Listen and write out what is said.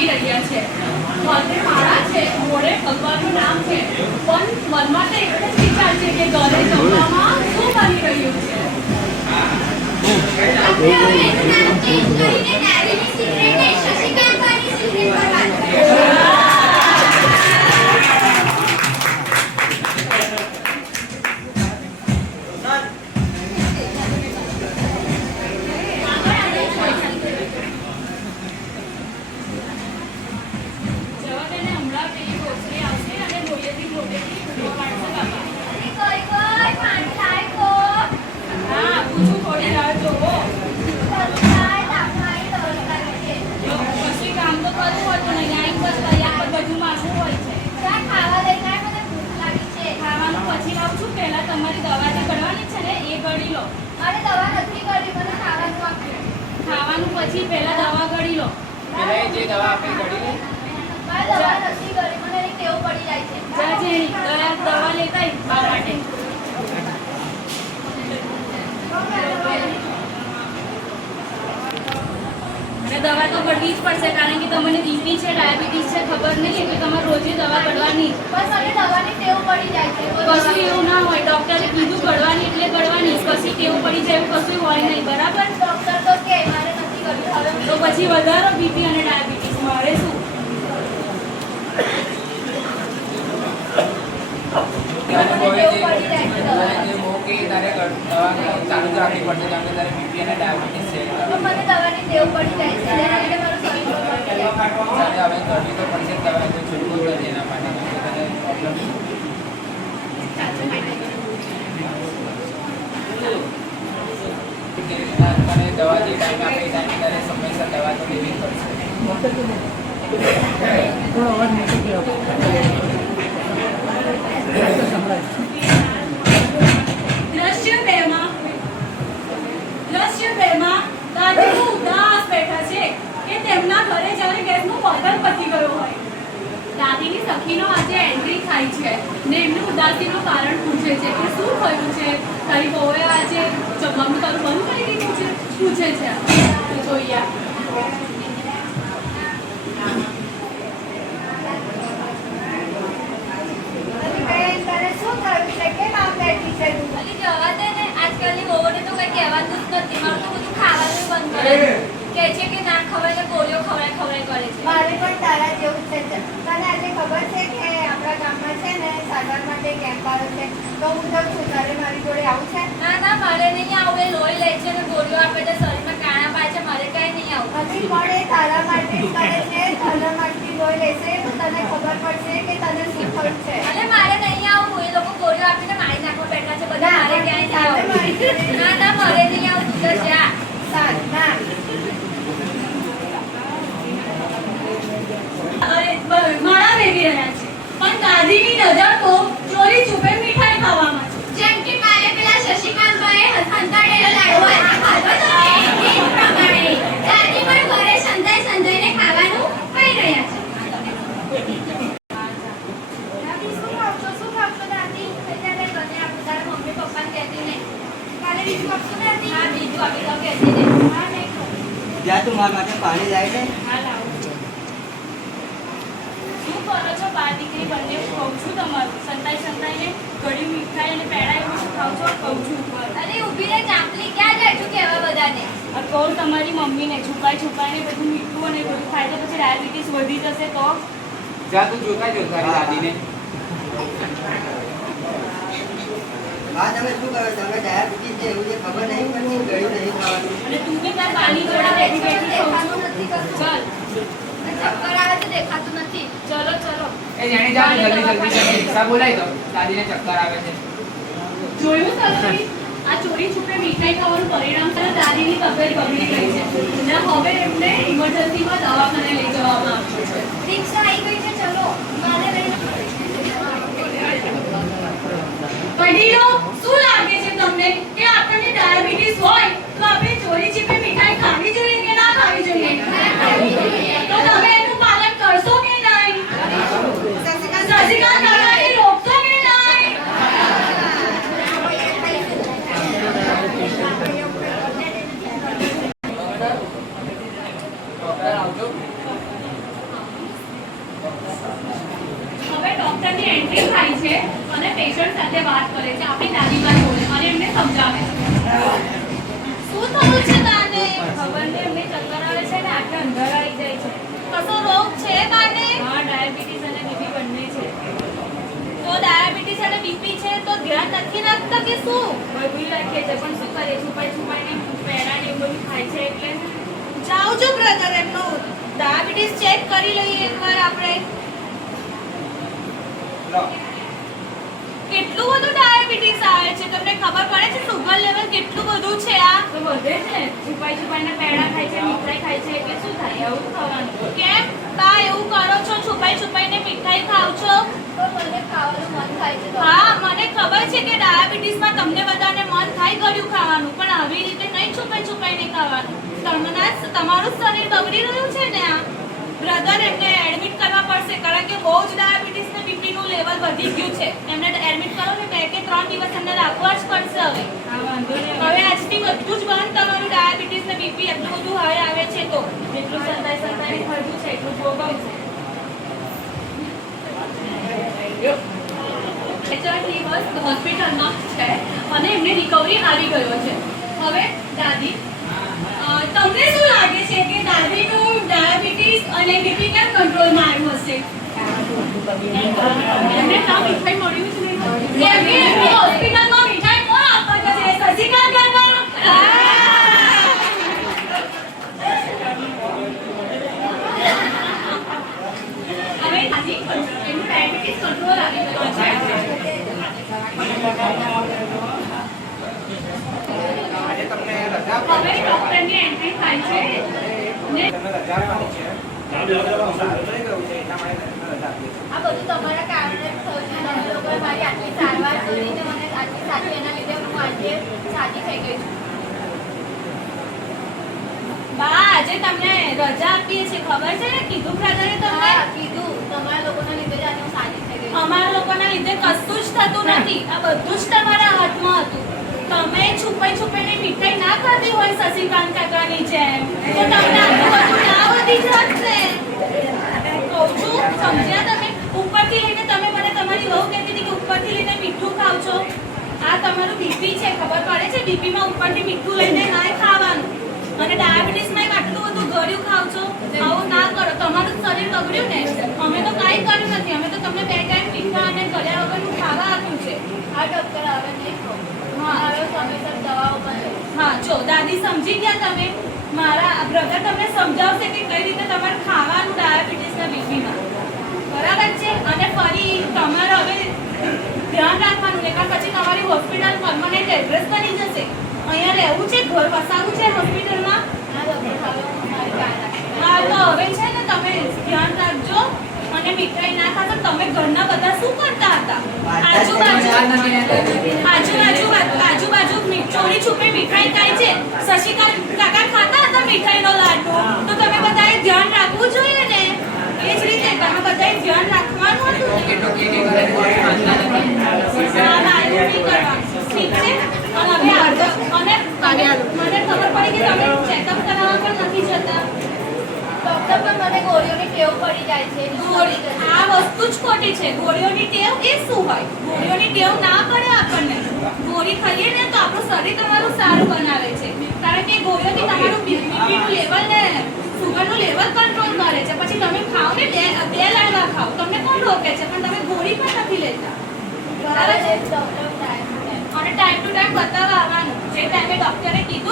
ચાલી રહ્યા છે. માથે માળા છે, મોઢે ભગવાનનું નામ છે, પણ મનમાં તો એક જ વિચાર છે કે ઘરે જમવામાં શું બની રહ્યું છે. આપણે હવે એનું નામ ચેન્જ કરીને ડાયરીની સિક્રેટ ને શશિકાંતની સિક્રેટ પર વાત કરીએ. તમારી દવા જે કરવાની છે ને એ ગળી લો. અરે દવા નથી કરી, મને ખાવાનું આપ્યું. ખાવાનું પછી પહેલા દવા ગળી લો. પહેલા જે દવા આપી ગળી લે. મારે દવા નથી કરી, મને એની ટેવ પડી જાય છે. જા જેણી દવા લેતા આવ બા માટે. અને દવા તો ગળવી જ પડશે કારણ કે તમને બીપી છે, ડાયાબિટીસ છે, ખબર નહીં એટલે તમારે રોજે દવા ગળવાની. બસ મને દવાની ટેવ પડી જાય છે. કશું એવું ના હોય, ડોક્ટરે કીધું ગળવાની એટલે ગળવાની, કશી ટેવ પડી જાય એવું કશું હોય નહીં. બરાબર? ડોક્ટર તો કે મારે નથી કર્યું. હવે તો પછી વધારો બીપી અને ડાયાબિટીસ મારે શું? મને ટેવ પડી જાય છે દવાની. જે બહુ કે તારે દવા ચાલુ જ રાખવી પડશે કારણ કે તારે બીપી અને ડાયાબિટીસ છે. તો મને દવાની ટેવ પડી જાય છે. જેના લીધે મારું શરીર બગડી જાય છે. ચાલે હવે કરવી તો પડશે જ દવા તો છૂટવું પડશે એના માટે પ્રોબ્લેમ મને દવા જે ટાઈમ આપે એ ટાઈમે તારે સમયસર દવા તો લેવી જ પડશે. દ્રશ્ય બેમાં દાદીનું ઉદાસ બેઠા છે કે તેમના ઘરે જ્યારે ગેસનું બર્નર પતી ગયો હોય. દાદીની સખીનો આજે એન્ટ્રી થાય છે ને એમની ઉદાસીનું કારણ પૂછે છે કે શું થયું છે, તારી વહુએ આજે જમવાનું તારું બંધ કરી દીધું છે, પૂછે છે. તો જોઈએ તારે શું થયું છે? કેમ આમ બેઠી છે તું? અલી જવા દે ને, આજકાલની વહુઓને તો કઈ કહેવાતું જ નથી. મારું તો બધું ખાવાનું બંધ કરે કે છે કે ના ખવાય ને ગોળીઓ ખવડાય કરે છે. મારે પણ તારા જેવું જ છે. તને આજે ખબર છે કે આપણા ગામમાં છે ને સારવાર માટે કેમ્પ આવ્યો છે, તો હું તો છું. તારે મારી જોડે આવું છે? ના ના મારે નહીં આવું. એ લોહી લે છે ને ગોળીઓ આપે છે, શરીરમાં કાણા પાય છે. મારે કઈ નહીં આવું. હજી પણ એ તારા માટે જ કરે છે. તારા માટે લોહી લેશે તો તને ખબર પડશે કે તને શું થયું છે. અલે મારે નહીં આવું. એ લોકો ગોળીઓ આપીને મારી નાખવા બેઠા છે બધા. મારે ક્યાંય નહીં આવું. ના ના મારે નહીં આવું. તું તો જા. સારું ના માળા વેરી રહ્યા છે પણ દાદીની નજર તો ચોરી છુપે મીઠાઈ ખાવામાં છે. જેમ કે કાલે પેલા શશિકાંતભાઈએ હંતાડેલો લાડવો આજે ખાધો તો એ જ પ્રમાણે દાદી પણ ઘરે સંધાઈને ખાવાનું ખાઈ રહ્યા છે. દાદી શું ખાવ છો દાદી? અત્યારે તને આપણે તારા મમ્મી પપ્પાને કહેતી નહીં. કાલે બીજું આપશો દાદી? હા બીજું આપી તો કહેતી નહીં. હા નહીં ખાવ. જ્યાં તું મારા માટે પાણી લાવી દે. હા લાવો. શું કરો છો બાર દીકરી બંને? કહું છું તમારું સંતાઈને ઘડી મીઠાઈ અને પેડા એવું શું ખાવ છો? કહું છું. અરે ઊભી રહે ચાંપલી. ક્યાં જાય છું કહેવા બધાને? આ કહું તમારી મમ્મીને છુપાઈને બધું મીઠું અને બધું ખાય તો પછી ડાયાબિટીસ વધી જશે તો? જા તું જોતા જો તારી દાદીને. હા તમે શું કરો? તમે ડાયાબિટીસ છે એવું જે ખબર નહીં પડતી, ગળ્યું નહીં ખાવાનું. અને તું બી તાર બાની જોડે બેઠી બેઠી ખાઉં દેખાતું છું. નથી કશું. ચાલ ચક્કર આવે તો દેખાતું નથી. ચલો ચલો. એ જાણી જા ને જલ્દી રિક્ષા બોલાવી દો. દાદીને ચક્કર આવે છે. જોયું તમે? આ ચોરી છુપે મીઠાઈ ખાવાનું પરિણામ છે દાદીની તબિયત બગડી ગઈ છે ને હવે એમને ઇમરજન્સીમાં દવાખાને લઈ જવામાં આવ્યું છે. રિક્ષા આવી ગઈ છે. ચલો મારે લઈને વડીલો શું લાગે છે તમને કે આપણને ડાયાબિટીસ હોય તો આપણે ચોરી છુપે મીઠાઈ ખાવી જોઈએ કે ના ખાવી જોઈએ? તો તમે એનું પાલન કરશો કે નહીં? શશિકાંત કાકાને રોકશો કે નહીં? ડોક્ટર આવજો. ડોક્ટરની એન્ટ્રી થાય છે અને પેશન્ટ સાથે વાત કરે છે આપણી દાદીમાં જોડે અને એમને સમજાવે છે. શું થયું છે તાને? ખબર નહીં એમને ચક્કર આવે છે ને આંખે અંધારા આવી જાય છે. કશો રોગ છે તાને? હા ડાયાબિટીસ અને બીપી બંને છે. તો ડાયાબિટીસ અને બીપી છે તો ધ્યાન નથી રાખતા કે શું? બધું રાખીએ છે પણ શું કરીએ છુપાઈને પેડા ને એવું બધું ખાય છે એટલે જાઓ છો બ્રધર એમનું ડાયાબિટીસ ચેક કરી લઈએ એકવાર આપણે. કેટલું બધું ડાયાબિટીસ આવે છે તમને ખબર પડે છે? સુગર લેવલ કેટલું બધું છે આ? તો બધે જ ને છુપાઈને પેડા ખાય છે મીઠાઈ ખાય છે એટલે શું થાય આવું ખાવાનું. કેમ બા એવું કરો છો? છુપાઈને મીઠાઈ ખાવ છો? તો મને ખાવાનું મન થાય છે તો હા મને ખબર છે કે ડાયાબિટીસમાં તમને બધાને મન થાય ગળ્યું ખાવાનું પણ આવી રીતે નહીં છુપાઈને ખાવાનું. તમારું શરીર બગડી રહ્યું છે ને આ. બ્રધર એમને એડમિટ કરવા પડશે કારણ કે બહુ જ ડાયાબિટીસ ને બીપી નું લેવલ વધી ગયું છે. એમને એડમિટ કરો ને 2 કે 3 દિવસ એમને રાખવા જ પડશે હવે. હા વાંધો નહીં હવે આજથી બધું જ બંધ તમારું ડાયાબિટીસ ને બીપી એટલું બધું હવે આવે છે તો. જેટલું સંતાઈ ખાધું છે એટલું ભોગવશે. દિવસ હોસ્પિટલમાં છે અને એમને રિકવરી આવી ગયો છે. હવે દાદી તમને શું લાગે છે કે દાદીનું ડાયાબિટીસ અને બીપી કેમ કંટ્રોલમાં આવ્યું હશે? એમને ના મીઠાઈ મળ્યું જ નહીં. એમની હોસ્પિટલમાં મીઠાઈ કોણ આપવા જશે? શશિકાંત કાકા. હવે દાદી એમનું ડાયાબિટીસ કંટ્રોલ આવી ગયો છે. આજે તમને રજા હવે ડોક્ટરની એન્ટ્રી થાય છે ને તમને રજા આપવાની છે. સારું થઈ ગયું છે એટલા માટે તમને રજા આપી છે. આ બધું તમારા કારણે જ થયું છે. તમે લોકોએ મારી આટલી સારવાર કરીને મને આટલી સાચી એના લીધે હું આજે સાજી થઈ ગઈ છું. બા આજે તમને રજા આપીએ છે ખબર છે ને? કીધું બ્રધરે તમને. હા કીધું તમારા લોકોના લીધે જ આજે હું સાજી થઈ ગઈ છું. અમારા લોકોના લીધે કશું જ થતું નથી. આ બધું જ તમારા હાથમાં હતું. તમે છુપાઈને મીઠાઈ ના ખાધી હોય શશિકાંત કાકાની જેમ તો તમને આટલું બધું ના વધી જાત ને. કહું છું સમજ્યા તમે? ઉપરથી લઈને તમે મને તમારી વહુ કહેતી હતી કે ઉપરથી લઈને મીઠું ખાવ છો. આ તમારું બીપી છે ખબર પડે છે? બીપીમાં ઉપરથી મીઠું લઈને ના ખાવાનું અને ડાયાબિટીસમાં આટલું બધું ગળ્યું ખાવ છો. આવું ના કરો. તમારું શરીર બગડ્યું ને. અમે તો કાંઈ કર્યું નથી. અમે તો તમને 2 ટાઈમ મીઠા અને ગળ્યા વગરનું ખાવા આપ્યું છે. આ ડૉક્ટર હવે નહીં ખાઉં. હા. હવે સમયસર દવાઓ બંધ. હા જો દાદી સમજી ગયા તમે. મારા બ્રધર તમને સમજાવશે કે કઈ રીતે તમારે ખાવાનું ડાયાબિટીસના બીપીમાં. બરાબર છે? અને ફરી તમારે હવે ધ્યાન રાખવાનું ને કારણ પછી તમારી હોસ્પિટલ પરમનન્ટ એડ્રેસ બની જશે. અહીંયા રહેવું છે, ઘર વસાવવું છે હોસ્પિટલમાં. હા ડૉક્ટર હવે હું મારી કાર રાખીશ. હા તો હવે છે ને તમે ધ્યાન રાખજો અને મીઠાઈ ના ખાતો. તમે ઘરના બધા શું કરતા હતા? આજુબાજુ ચોરી છુપે મીઠાઈ ખાય છે. શશિકાંત કાકા ખાતા હતા મીઠાઈનો લાડુ. તો તમે બધાએ ધ્યાન રાખવું જોઈએ ને. એ જ રીતે તમે બધાએ ધ્યાન રાખવાનું હતું ને. ટોકી ઘરે વાંધા નથી. હા, ના, એવું નહીં કરવાનું. ઠીક છે? અને હવે અને મને ખબર પડી કે તમે ચેકઅપ કરાવવા પણ નથી જતા. ડૉક્ટર પણ મને ગોળીઓની ટેવ પડી જાય છે. આ વસ્તુ જ ખોટી છે. ગોળીઓની ટેવ એ શું હોય? ગોળીઓની ટેવ ના પડે આપણને. ગોળી ખાઈએ ને તો આપણું શરીર તમારું સારું બનાવે છે કારણ કે ગોળીઓથી તમારું બીપીનું લેવલ ને સુગરનું લેવલ કંટ્રોલ કરે છે. પછી તમે ખાઓ ને 2 લાડવા ખાઓ તમને કોણ રોકે છે? પણ તમે ગોળી પણ નથી લેતા. બરાબર છે? ડૉક્ટર ટાઈમ અને ટાઈમ ટુ ટાઈમ બતાવવા આવવાનું. જે ટાઈમે ડોક્ટરે કીધું